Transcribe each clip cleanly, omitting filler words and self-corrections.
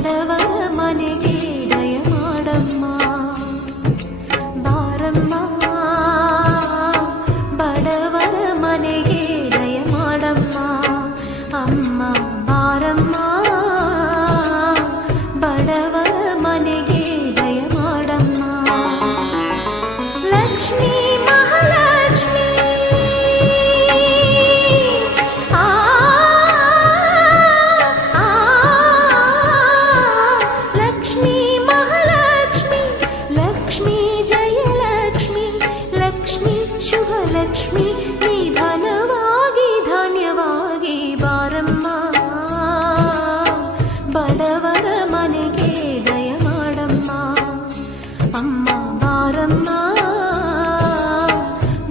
ಬಡವರ ಮನೆಗೆ ದಯ ಮಾಡಮ್ಮ ಬಾರಮ್ಮ ಬಡವರ ಮನೆಗೆ ದಯ ಮಾಡಮ್ಮ ಅಮ್ಮ ಬಾರಮ್ಮ ಬಡವರ ಮನೆಗೆ ದಯ ಮಾಡಮ್ಮ ಲಕ್ಷ್ಮೀ ಮಹಾಲಕ್ಷ್ಮೀ ಲಕ್ಷ್ಮೀ ಮಹಾಲಕ್ಷ್ಮಿ ಲಕ್ಷ್ಮೀ ಜಯಲಕ್ಷ್ಮಿ ಲಕ್ಷ್ಮೀ ಶುಭಲಕ್ಷ್ಮಿ ನಿಧನವಾಗಿ ಧಾನ್ಯವಾಗಿ ಬಾರಮ್ಮ ಬಡವರ ಮನೆಗೆ ದಯ ಮಾಡಮ್ಮ ಅಮ್ಮ ಬಾರಮ್ಮ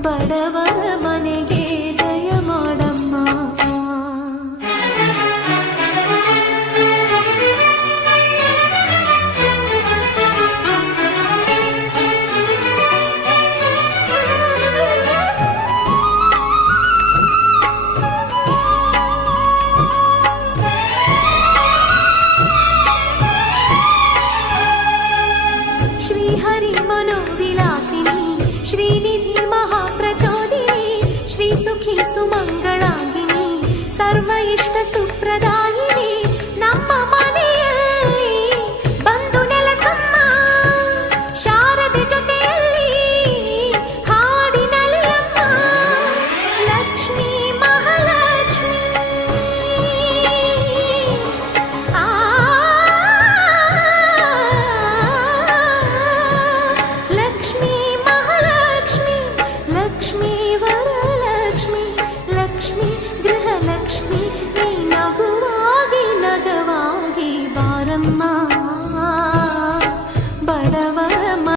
ಬಡವರ ಮನೆಗೆ ದಯ ಮಾಡಮ್ಮ श्रीहरि मनोविलासिनी श्रीनिधि महाप्रचोदिनी श्रीसुखी सुमङ्गलाङ्गिनी सर्व इष्ट सुप्रदायिनी